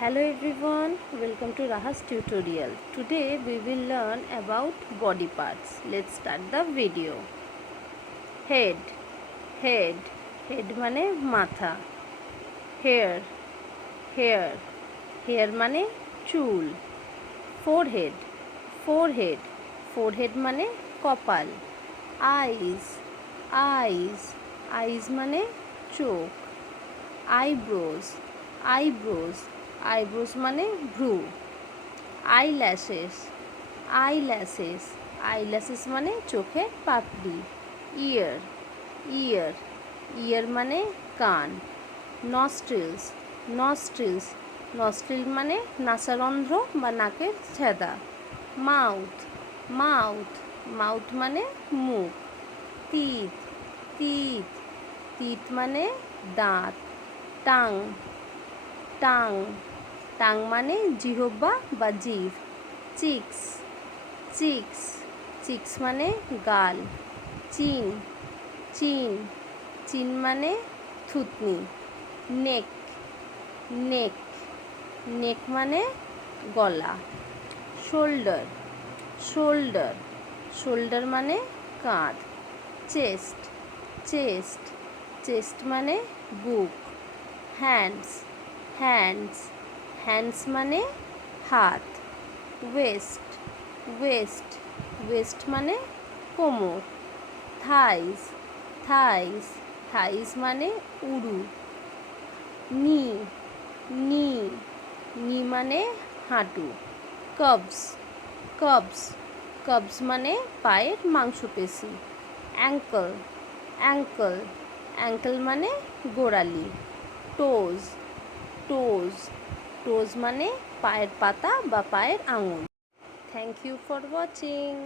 Hello everyone, welcome to RaHaz tutorial. Today we will learn about body parts. Let's start the video. Head, head, head মানে মাথা. Hair, hair, hair মানে চুল. Forehead, forehead, forehead মানে কপাল. Eyes, eyes, eyes মানে চোখ. Eyebrows, eyebrows, eyebrows মানে ভ্রু. Eyelashes, eyelashes, eyelashes মানে চোখের পাপড়ি. Ear, ear, ear মানে কান. Nostrils, nostrils, nostril মানে নাসারন্ধ্র বা নাকের ছেদা. Mouth, mouth, mouth মানে মুখ. Teeth, teeth, teeth মানে দাঁত. Tongue, tongue, tongue মানে জিহ্বা বা জিভ. Cheeks, cheeks, cheeks মানে গাল. Chin, chin, chin মানে থুতনি. Neck, neck, neck মানে গলা. Shoulder, shoulder, shoulder মানে কাঁধ. Chest, chest, chest মানে বুক. Hands, hands, hands মানে হাত. Waist, waist, waist মানে কোমর. Thighs, thighs, thighs মানে উরু. Knee, knee, knee মানে হাঁটু. Calves, calves, calves মানে পায়ের মাংসপেশি. Ankle, ankle, ankle মানে গোড়ালি. Toes, toes, toes মানে পায়ের পাতা বা পায়ের আঙুল. Thank you for watching.